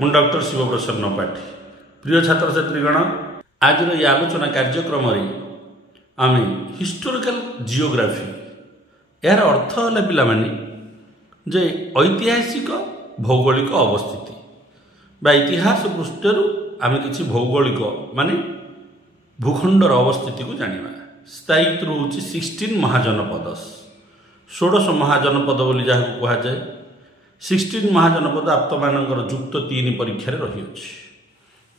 ମୁଁ ଡକ୍ଟର ଶିବପ୍ରସନ୍ନ ପାଠୀ। ପ୍ରିୟ ଛାତ୍ରଛାତ୍ରୀଗଣ, ଆଜିର ଏହି ଆଲୋଚନା କାର୍ଯ୍ୟକ୍ରମରେ ଆମେ ହିଷ୍ଟୋରିକାଲ ଜିଓଗ୍ରାଫି ଏହାର ଅର୍ଥ ହେଲା ପିଲାମାନେ ଯେ ଐତିହାସିକ ଭୌଗୋଳିକ ଅବସ୍ଥିତି ବା ଇତିହାସ ପୃଷ୍ଠରୁ ଆମେ କିଛି ଭୌଗୋଳିକ ମାନେ ଭୂଖଣ୍ଡର ଅବସ୍ଥିତିକୁ ଜାଣିବା। ସ୍ଥାୟୀତ୍ୱ ହେଉଛି 16 ମହାଜନପଦ, 16 ମହାଜନପଦ ବୋଲି ଯାହାକୁ କୁହାଯାଏ। 16 ମହାଜନପଦ ଆପଣମାନଙ୍କର ଯୁକ୍ତ 3 ପରୀକ୍ଷାରେ ରହିଅଛି।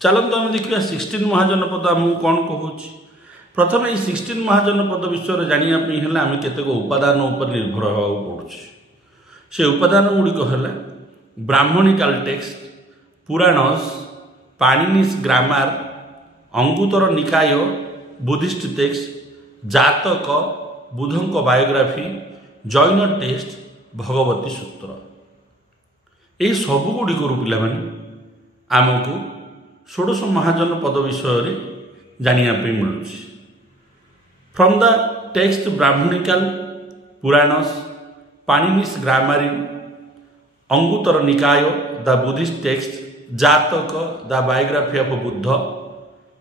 ଚାଲନ୍ତୁ ଆମେ ଦେଖିବା 16 ମହାଜନପଦ ଆମକୁ କ'ଣ କହୁଛି। ପ୍ରଥମେ ଏହି 16 ମହାଜନପଦ ବିଷୟରେ ଜାଣିବା ପାଇଁ ହେଲେ ଆମେ କେତେକ ଉପାଦାନ ଉପରେ ନିର୍ଭର ହେବାକୁ ପଡ଼ୁଛି। ସେ ଉପାଦାନ ଗୁଡ଼ିକ ହେଲା ବ୍ରାହ୍ମଣିକାଲ ଟେକ୍ସଟ, ପୁରାଣସ୍, ପାଣିନିସ୍ ଗ୍ରାମାର, ଅଙ୍ଗୁତର ନିକାୟ, ବୁଦ୍ଧିଷ୍ଟ ଟେକ୍ସଟ, ଜାତକ, ବୁଦ୍ଧଙ୍କ ବାୟୋଗ୍ରାଫି, ଜୈନ ଟେକ୍ସଟ, ଭଗବତୀ ସୂତ୍ର। ଏହି ସବୁଗୁଡ଼ିକରୁ ପିଲାମାନେ ଆମକୁ 16 ମହାଜନପଦ ବିଷୟରେ ଜାଣିବା ପାଇଁ ମିଳୁଛି। From the text Brahmanical, Puranas, Panini's grammar, Anguttara Nikaya, the Buddhist text, Jataka, the biography of Buddha,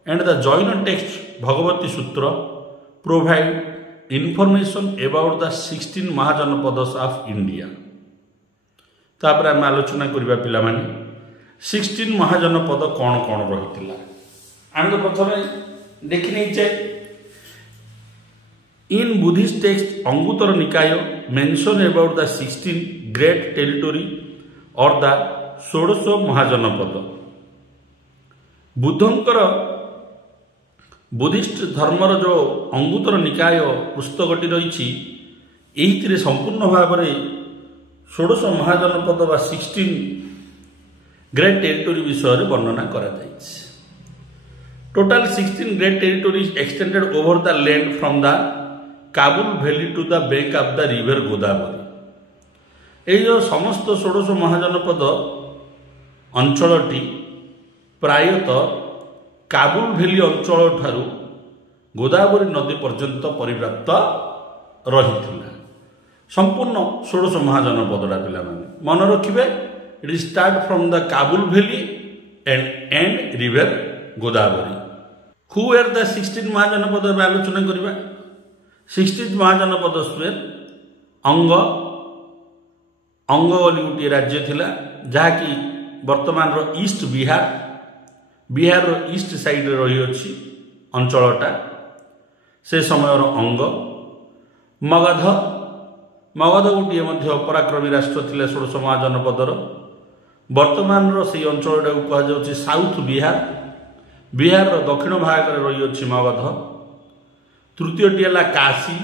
and the Jaina text Bhagavati Sutra provide information about the 16 Mahajanapadas of India. तापर आम आलोचना करबा पिला माने 16 महाजनपद कौन कौन रही। आम तो प्रथम देखी नहीं चे इन बुद्धिस्ट टेक्स्ट अंगुतर निकाय mention about the 16 great territory और द 16 महाजनपद। बुद्धंकर बुद्धिस्ट धर्मर जो अंगुतर निकाय पुस्तकटी रही यही संपूर्ण भाव में 16 महाजनपद बा 16 ग्रेट टेरिटोरी विषय वर्णना करा जायछि। Total 16 great territory extended over the land from the Kabul valley to the bank of the river Godavari. ये जो समस्त 16 महाजनपद अंचलटी प्रायतः काबुल वैली अंचल ठारू गोदावरी नदी पर्यंत परिव्याप्त रही। संपूर्ण 16 महाजनपदटा पिला मन रखिए it is start from the Kabul valley and and river Godavari. Who are the 16 Mahajanapada आलोचना करवा। 16 महाजनपद अंग अंग बोली गोटे राज्य थिला जहाँकि वर्तमान east Bihar Bihar east side रही अच्छी अंचलटा से समय अंग। मगध मगध गोटे पराक्रमी राष्ट्र थिले 16 महाजनपदर। वर्तमान से अंचलटा को कहुच्छे साउथ बिहार बिहार दक्षिण भाग में रही अच्छी मगध। तृतीयटी है काशी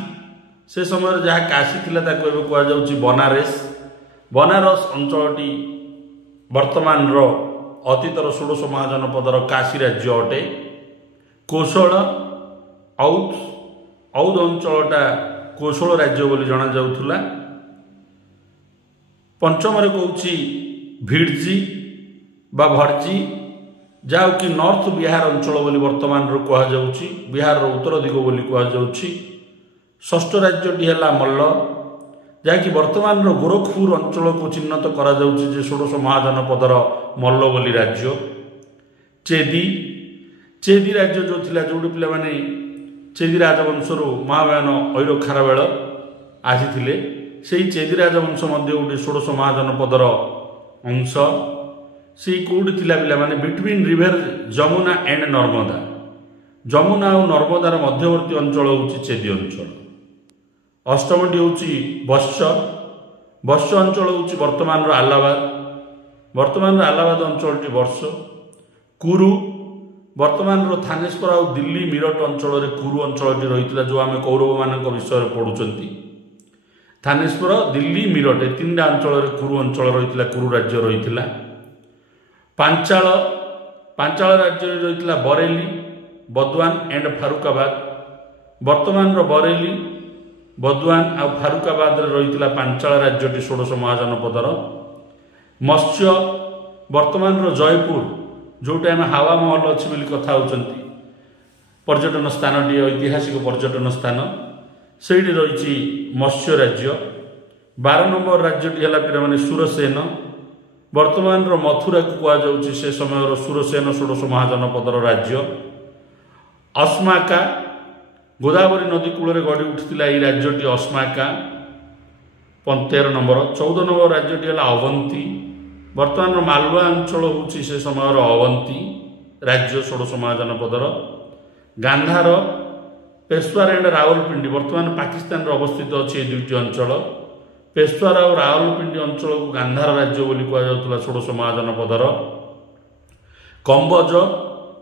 से समय जहाँ काशी थिला ताको एबे कहुच्छे बनारस। बनारस अंचलटी वर्तमान अतीतर 16 महाजनपदर काशी राज्य अटे। कोशल औध औध अंचलटा कोशल राज्य बोली जना जाउथुला। पंचम कहूँ भिड़जी बा भर्जी जाओ कि नॉर्थ बिहार अंचल बोली वर्तमान कहुच्छी बिहार उत्तर दिग बोली कहुच्छी। षष्ठ राज्यटी है मल्ल जहाँकि वर्तमान गोरखपुर अंचल को चिन्हित करा जाउछि जे 16 महाजनपदर मल्ल बोली राज्य। चेदी चेदी राज्य जो थिला जोड़ी पिला माने चेदी राजवंशर महायान ऐर खारवेल आसीथिले सेही चेदी राजवंश मध्य गोटे 16 महाजनपदर अंश। से कौटी थिला पिला माने between river Jamuna and Narmada. Jamuna और नर्मदार मध्यवर्ती अंचल होउछि चेदी अंचल। अष्टमटी होउछि बश्य बश्य अंचल होउछि वर्तमान आलाबाद वर्तमान आलाबाद अंचलटी वर्ष। कुरु वर्तमान थानेश्वर और दिल्ली मीरठ अंचल कुरु अंचलटी रही जो आम कौरव मान विषय पढ़ुंट। थानेश्वर दिल्ली मीरठ ए 3टा अंचल कुरु अंचल रही कुरु राज्य रही। पांचाल पांचाल राज्य रही बरेली बदवान एंड फारुकाबाद। वर्तमान बरेली बदवान आ फारुकाबाद रही पांचाल राज्यटी 16 महाजनपदर। मत्स्य वर्तमान जयपुर जोटा आम हावा महल अच्छी बोली कथा होचंती पर्यटन स्थान टी ऐतिहासिक पर्यटन स्थान से रही मत्स्य राज्य। 12 नंबर राज्यटी है पिला माने सुरसेन बर्तमान मथुरा को कहुच्छे से समय सुरसेन षोडश महाजनपदर राज्य। अस्माका गोदावरी नदी कूल गढ़ी उठिला यह राज्यटी अस्माका 13 नंबर। 14 नंबर राज्यटी है अवंती। बर्तमान मालवा अंचल हूँ से समय अवंती राज्य षोडश महाजनपदर। गांधार पेशवार एंड रावलपिंडी बर्तमान पाकिस्तान अवस्थित अच्छे दुईटी अंचल। पेशवार और रावलपिंडी अंचल को गांधार राज्य बोली कहुला षोडश महाजनपदर। कंबोज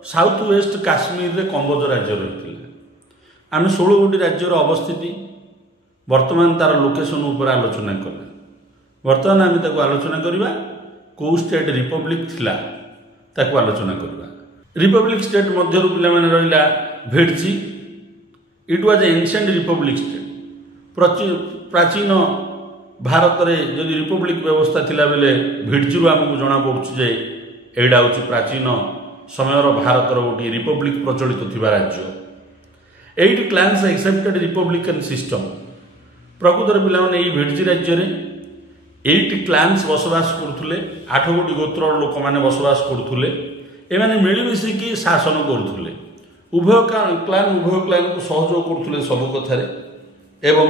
साउथ वेस्ट काश्मीर रे कंबोज राज्य रही आम 16 गोटी राज्यर अवस्थिति वर्तमान तार लोकेशन उपर आलोचना कला। वर्तमान आम आलोचना करवा कौ स्टेट रिपब्लिक थिला ताकू आलोचना करवा। रिपब्लिक स्टेट मध्य पाने रहा Vajji. It was ancient republic state. प्राचीन भारत में जदि रिपब्लिक व्यवस्था थिला बेले भिड़जी आमको जना पड़े एटा हूँ प्राचीन समय भारतर गोटे रिपब्लिक प्रचलित थिबा राज्य। 8 क्लान्स एक्सेप्टेड रिपब्लिकन सिस्टम। प्रकृत पे भिड़जी राज्य में 8 क्लान्स बसवास करते। 8 गोटी गोत्र लोक मैंने बसवास करते। एमाने मिलमिशिकी शासन करुले। उभय क्लान को सहयोग करते सब कथार एवं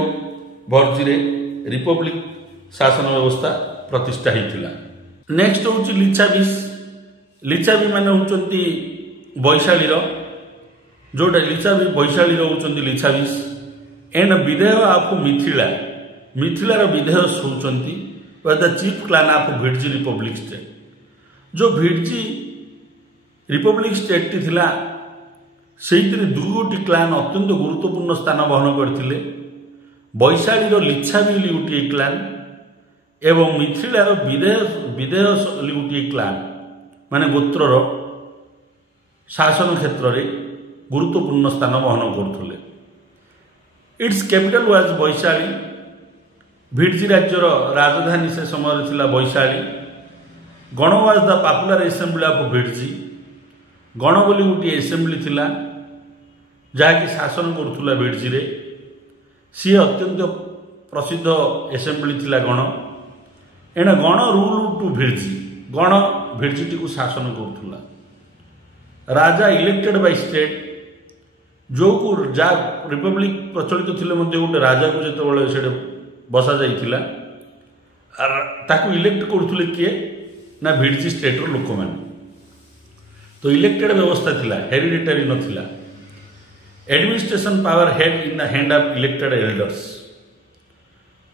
भर्जी रिपब्लिक शासन व्यवस्था प्रतिष्ठा होता। नेक्स्ट हूँ लिच्छाबी। लिच्छाबी माने होती वैशालीर जोटा लिच्छाबी वैशाली होती लिच्छाबीस एंड विदेह ऑफ मिथिला। मिथिलार विदेह होती the chief clan of Vajji republic state. जो भिड़जी रिपब्लिक स्टेट टी थिला से 2 गोटी क्लान अत्यंत गुरुत्वपूर्ण स्थान बहन करते। वैशालीर लिच्छाबी गोटे क्लान एवं मिथिलार विदेह गोटे क्लान माने गोत्रर शासन क्षेत्र में गुरुत्वपूर्ण स्थान बहन करते। It's capital was Vaishali. Vajji राज्यर राजधानी से समय थिला Vaishali. Gana was the popular assembly of Vajji. गण बोली गोटे एसेंबली थिला जहाँकि शासन करुला भिड़जी रे। सी अत्यंत प्रसिद्ध एसेंबली थिला गण। एंड गण रूल टू भिड़जी। गण भिड़जी टी को शासन करुला। राजा इलेक्टेड बाय स्टेट जो को जा रिपब्लिक प्रचलित थिले गोटे राजा को जो बसा जाइथिला ताकू इलेक्ट करुले किए ना भिड़जी स्टेटर लोक मैंने। तो इलेक्टेड व्यवस्था थिला हेरिडिटरी नथिला। Administration power head in the hand of elected elders.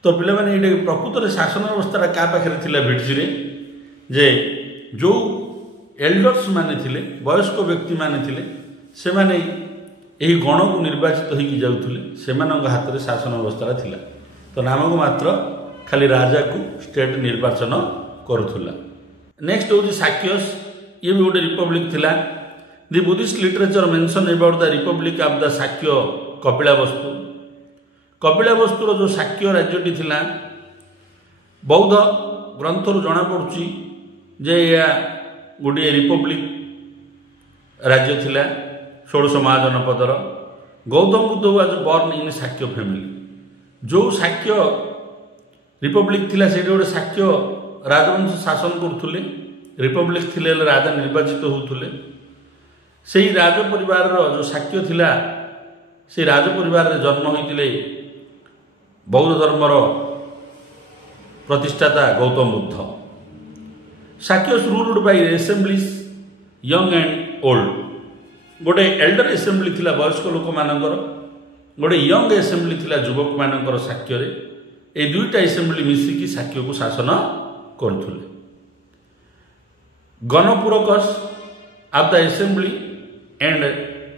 तो पिला माने ये प्रकृत शासन व्यवस्था क्या पाखे थिला भिड़जी रे जे जो एल्डर्स माने थिले वयस्क व्यक्ति माने थिले से माने यही गण को निर्वाचित होगी जाउथुले से हाथ में शासन व्यवस्था थिला। तो नामक मात्र खाली राजा को स्टेट निर्वाचन करुला। नेक्स्ट हूँ साक्यस। ये भी गोटे रिपब्लिक थिला। The Buddhist literature mention about the republic of the Sakya Kapilavastu. कपिलावस्तुर जो साक्य राज्यटी थिला बौद्ध ग्रंथर जना पड़ुची जे या गोटे रिपब्लिक राज्य थिला 16 महाजनपदर। Gautama Buddha was born in Sakya family. जो साक्य रिपब्लिक थिला से गोटे साक्य राजवंश शासन करुले। रिपब्लिक थिले राजा निर्वाचित होते। से राज परिवार जो साक्य थिला से राज परिवार जन्म होते बौद्ध धर्मर प्रतिष्ठाता Gautama Buddha. Sakyas ruled by assemblies young and old. गोटे एल्डर एसेंब्ली थिला वयस्क लोक मानकर। गोटे यंग एसेंब्ली थिला युवक मानकर साक्य रे। ए दुईटा एसेंब्ली मिसिकी साक्य को शासन करुले। Ganapurakas of the assembly and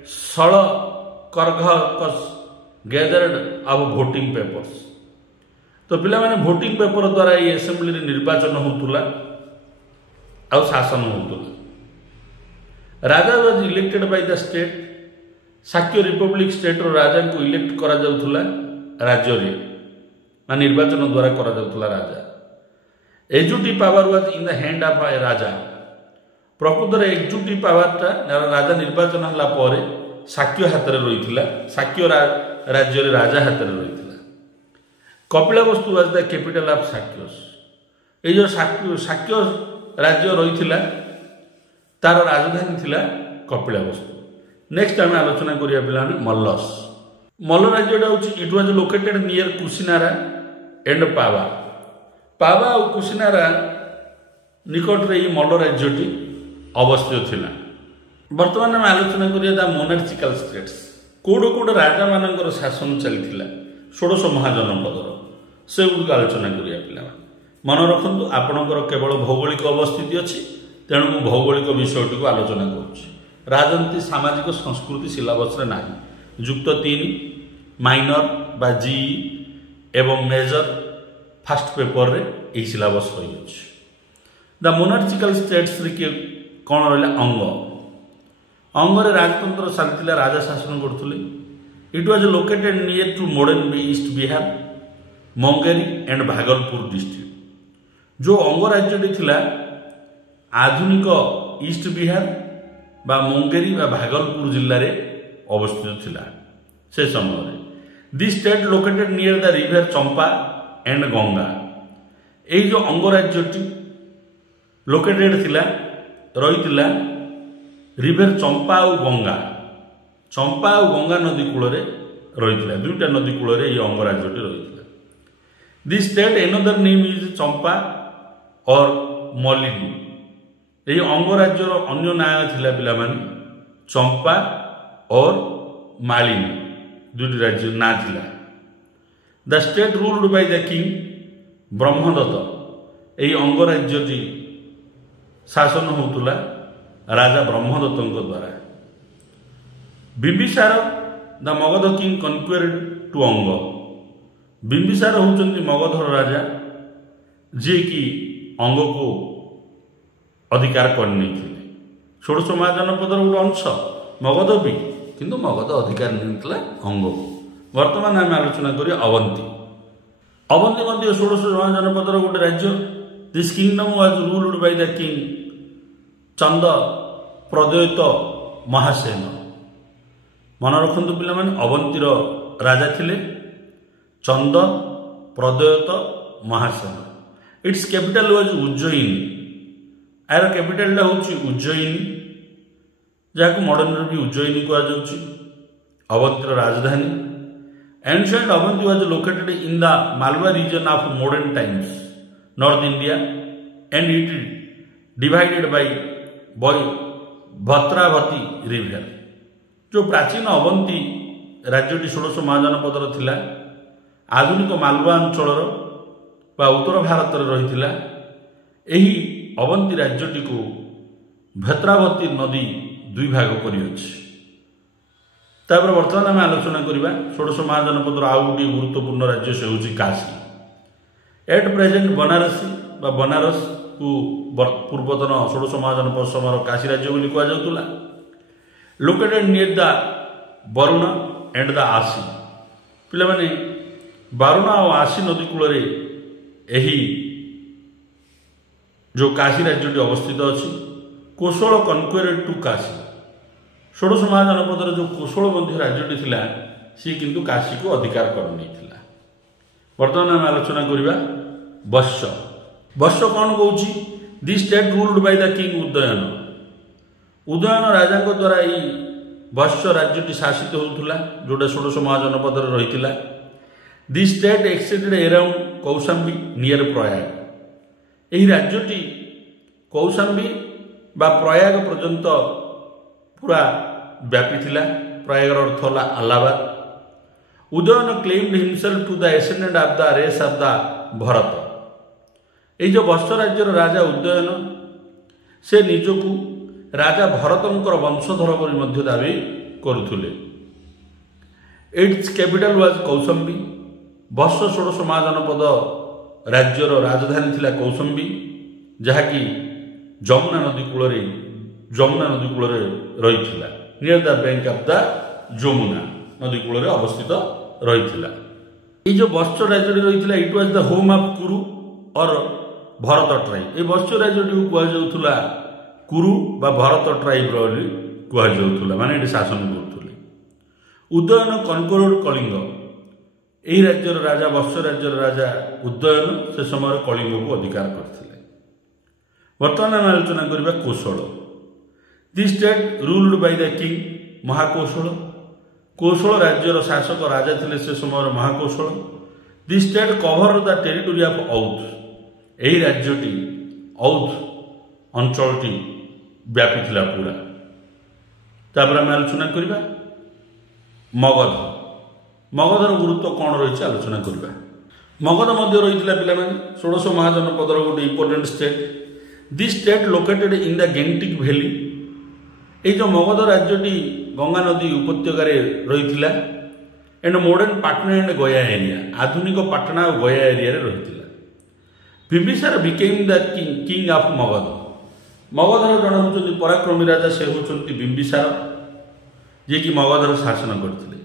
Salakagrahakas gathered of voting papers. तो पिला माने वोटिंग पेपर द्वारा ये एसेंब्ली रे निर्वाचन होतुला आ शासन होतुला। Raja was elected by the state. Sakya republic state रो राजा को इलेक्ट करा जाउथुला राज्य रे मान निर्वाचन द्वारा करा जाउथुला राजा। Executive power was in the hand of a Raja. प्रकृत एग्जीक्यूटिव पावरटा राजा निर्वाचन होला परे साक्य हाथ में रही। साक्य राज्य रे राजा हाथ में रही। कपिलावस्तु वाज द कैपिटल ऑफ साक्यस। ये जो साक्य राज्य रही तार राजधानी थिला कपिलावस्तु। नेक्स्ट आम आलोचना करिया पिलाने मल्लस। मल्ल राज्यटा हूँ it was located near Kushinara and Pava. Pava और कुशिनारा निकट रे मल्ल राज्यटी अवस्थित थिला। वर्तमान आम आलोचना करिया मोनार्चिकल स्टेट्स कौड़ कौड़ राजा मानकर शासन चलता 16 महाजनपदर से गुड़ आलोचना करिया पिला। मन रखु आपणकर केवल भौगोलिक अवस्थिति अच्छी तेणु मु भौगोलिक विषयटी को आलोचना करुँच। राजनीति सामाजिक संस्कृति सिलेबस रे ना युक्त 3 माइनर बा जी एवं मेजर फास्ट पेपर रे यही सिलेबस रही अछि। द मोनार्चिकल स्टेट्स रे के कौन रहा अंग अंगरे राजतंत्र चलता राजा शासन करते। It was located near to modern east Bihar Munger and Bhagalpur district. जो अंग राज्यटी थिला आधुनिक ईस्ट बिहार बा मंगेरी बा भागलपुर जिले में अवस्थित थिला से समय। This state located near the river Champa and Ganga. यही जो अंग राज्यटी लोकेटेड थिला रही रिवर चंपा और गंगा। चंपा और गंगा नदी कूल रही दुईटा नदी कूल ये अंग राज्यटी रही। This state another name is Champa or Malini. यही अंग राज्यर अन्य ना थिला पिला माने चंपा और मालिनी दुईटी राज्य ना थिला। The state ruled by the king Brahmadatta. यही अंग राज्यटी शासन होतुला राजा ब्रह्मदत्तों द्वारा। Bimbisara the Magadha king conquered to Anga. Bimbisara होउचंती मगधर राजा जे कि अंग को अधिकार करनी थे। 16 महाजनपदर गोटे अंश मगध भी किंतु मगध अधिकार नहीं अंग को। वर्तमान आम आलोचना करिया अवंती। अवंती मध्य 16 महाजनपदर गोटे राज्य। This kingdom was ruled by the king Chanda Pradyota Mahasena. मन रखु पे अवंतीर राजा थिले Chanda Pradyota Mahasena. It's capital was Ujjayini. यार कैपिटल हूँ उज्जयिनी जहाँ मॉडर्न भी उज्जयिनी कहुच्छी अवंतीर राजधानी। Ancient Avanti was located in the Malwa region of modern times north India and it divided by Bhadravati river. जो प्राचीन अवंती राज्यटी 16 महाजनपदर थिला आधुनिक मालवा अंचल उत्तर भारत रही। यही अवंती राज्यटी को भद्रावती नदी 2 भाग करियोछि। तापर वर्तमान आम आलोचना करिबा 16 महाजनपदर आउ गोटे गुरुत्वपूर्ण राज्य से होछि काशी। एट प्रेजेंट बनारसी बा बनारस को पूर्वतन 16 महाजनपद समय काशी राज्य बोली कहा जाउतुला। Located near the Varuna and the Asi. पिला माने वरुण और आसी नदी कूल यही जो काशी राज्यटी अवस्थित अच्छी। कोशल कन्क्वेरेड टू काशी। 16 महाजनपदर जो कोशल मध्य राज्यटी थिला सी किंतु काशी को अधिकार कर नहीं थिला। वर्तमान आम आलोचना करिबा वश्य। वश्य कौन कहूँ? This state ruled by the king Udayana. Udayana राजा द्वारा यही वश्य राज्यटी शासित होता जोटा 16 महाजनपदर रही। This state extended around Kaushambi near Prayag. यही राज्यटी कौशाम्बी बा प्रयाग पर्यंत पूरा व्यापी थिला। प्रयागर अर्थ होला Allahabad. Udayan claimed himself to the ascendant of the race of the Bharat. ये जो वत्स राज्यर राजा उदयन से निजकू राजा भरतंकर वंशधर बोली दावी करुले। It's capital was Kaushambi. Vatsa 16 महाजनपद राज्यर राजधानी थिला कौशाम्बी जहाँकि जमुना नदी कूल रही near the bank of the Jamuna नदी कूल अवस्थित रही। ये जो वत्स राज्य रही it was the home of Kuru और भरत ट्राइब। ये वत्स राज्यटी कहुला कुरु बा भरत ट्राइब कहला माने शासन करुले। उदयन कनकोर कलिंग। यही राज्यर राजा वत्स राज्यर राजा उदयन से समय कलिंग को अधिकार करते। बर्तमान आम आलोचना करबा Kosala. The state ruled by the king Mahakosala. Kosala राज्यर शासक राजा थिले से समय Mahakosala. The state cover the territory of Awadh. यही राज्यटी औध अंचलटी व्यापी थिला पूरा। तापर आम आलोचना करबा मगध। मगधर गुरुत्व कौन रही आलोचना करबा। मगध मध्य रही पिला षोड़श महाजनपदर गोटे important state. This state located in the Gangetic valley. ये जो मगध राज्यटी गंगा नदी उपत्यकार रही and modern Patna and Gaya area. आधुनिक पाटना और गया एरिया रही। Bimbisara became the king of Magadha. मगधर जन होती पराक्रमी राजा से होती बिंबिसार जे कि मगधर शासन करते।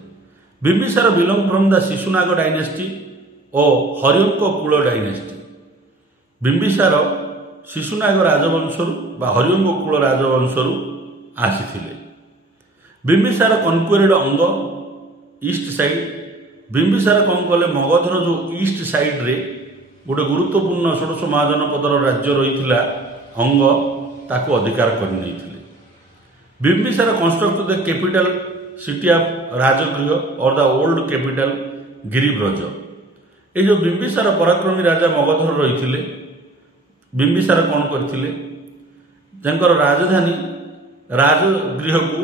Bimbisara belong from the Shishunaga dynasty और हरियंक कूल डायनेस्टी। बिंबिसार शिशुनाग राजवंशरू बा हरियंक कूल राजवंशरू आसी। बिंबिसार कनक्वेरिड अंग ईस्ट साइड। बिंबिसार कौन कले मगधर जो ईस्ट साइड रे गोटे गुरुत्वपूर्ण षोड़श महाजनपदर राज्य रही अंग ताको अधिकार करने। Bimbisara construct the capital city of Rajgriha और द ओल्ड कैपिटल गिरिब्रज। ये जो बिंबिसार पराक्रमी राजा मगधर रही बिंबिसार कौन करते राजधानी राजगृह को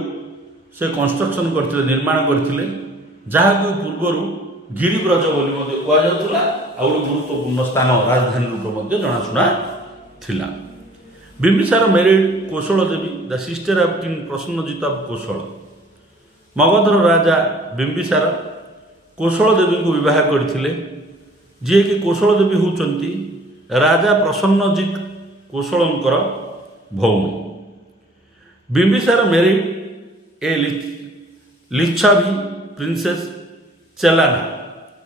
से कंस्ट्रक्शन करते निर्माण करते जहाँ पूर्वर गिरिब्रज बोली कहुला गुरुत्वपूर्ण स्थान राजधानी रूप जनाशुना थिला। Bimbisara married Kosala Devi the sister of king Prasenajit of Kosala. मगधर राजा बिंबिसार कौशल देवी को विवाह करथिले जी कि कौशल देवी होउचंती राजा प्रसन्नजित कौशलंकर भौणी। Bimbisara married a Licchavi princess Chellana.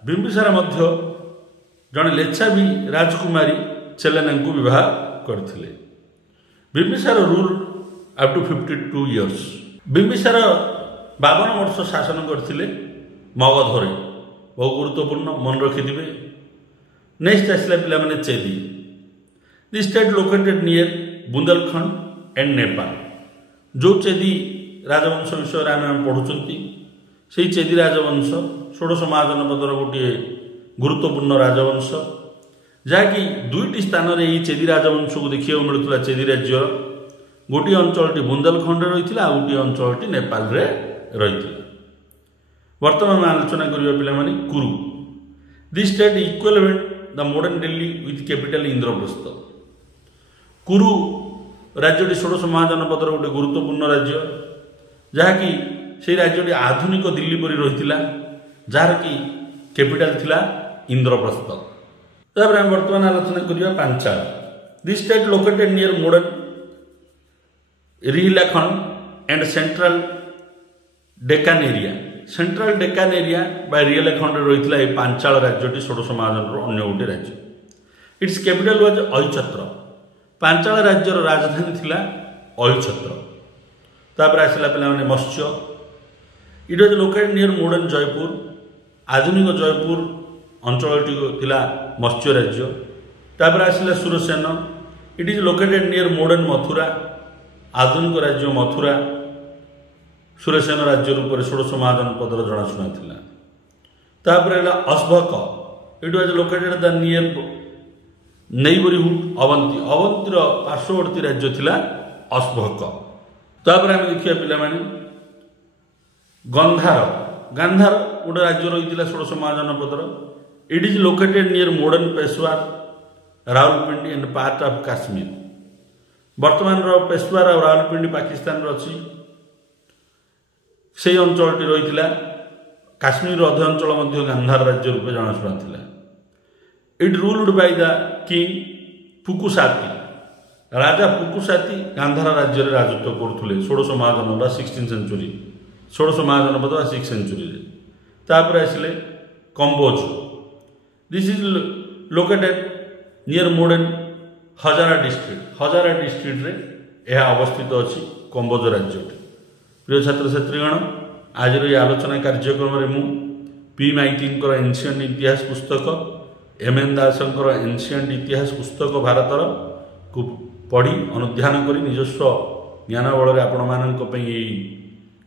Bimbisara मध्य जड़े लेच्छावी राजकुमारी चेलाना को विवाह करथिले। Bimbisara rule up to 52 years. Bimbisara 52 वर्ष शासन करथिले मगधरे। बहुत गुरुत्वपूर्ण मन रखिथे। नेक्स्ट आसला पिला माने Chedi. This state located near Bundelkhand and Nepal. जो चेदी राजवंश विषय आम पढ़ुंट से चेदी राजवंश षोड़श महाजनपदर गोटे गुरुत्वपूर्ण राजवंश जहाँकि दुईटी स्थान में यही चेदी राजवंश को देखा मिलूला। चेदी राज्य गोटे अंचल बुंदेलखंड रही आ गोटे अंचल नेपाल रही। वर्तमान आलोचना करवा पे कुरु। This state equivalent the modern Delhi with capital Indraprastha. कुरु राज्यटी षोड़श महाजनपदर गोटे गुरुत्वपूर्ण राज्य जहाँकि से राज्यटी आधुनिक दिल्ली परी रही जार कि कैपिटल थिला इंद्रप्रस्थ। तापर हम वर्तमान आलोचना करवा Panchala. This state located near modern Rohilkhand and central Deccan area. Central Deccan area by Rohilkhand रही है पांचाल राज्यटी षोड़श महाजनपर अन्य गोटे राज्य। It's capital was Ahichhatra. Panchala राज्यर राजधानी थिला अहिछत्र। तापर आसला पे Matsya. It was located near modern Jaipur. आधुनिक जयपुर अंचलटी थिला मत्स्य राज्य। तापर आसला Surasena. It is located near modern Mathura. आधुनिक राज्य मथुरा सुरसेन राज्य रूप में षोड़श महाजनपदर जनाशुना थिला। तापर Asmaka. It was located the near neighbourhood Avanti. अवंतीर पार्श्ववर्ती राज्य थिला अस्भक। तापर आम देखिए पे गंधार। गांधार गोटे राज्य रही षोड़श महाजनपदर। It is located near modern Peshawar Rawalpindi and part of Kashmir. वर्तमान पेशवार और रावलपिंडी पाकिस्तान अच्छी से अंचल रही। काश्मीर अधे अंचल गांधार राज्य रूप जनाशुना था। It ruled by the king Pukkusati. राजा फुकुसाती गांधार राज्य राजत्व करते षोड़श महाजनपद 16th सेंचुरी। षोड़श महाजनपद 6th century. तापर आसिले Kamboja. This is located near modern Hazara district. Hazara district रे यह अवस्थित अच्छी कंबोज राज्य। प्रिय छात्र छात्रीगण आज ये आलोचना कार्यक्रम में मु पी माइती एनसीएंट इतिहास पुस्तक एम एन दास एनसीएंट इतिहास पुस्तक भारतर को पढ़ी अनुध्यान कर निजस्व ज्ञान बल आपण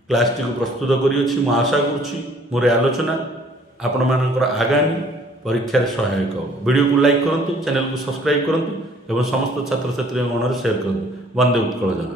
क्लासटी को प्रस्तुत करी मु आशा करुँची मोर आलोचना आपण मानकर आगामी परीक्षा सहायक हो। वीडियो को लाइक करूँ, चैनल को सब्सक्राइब करूँ और समस्त छात्र छात्री गण शेयर करूँ। वंदे उत्कल जन।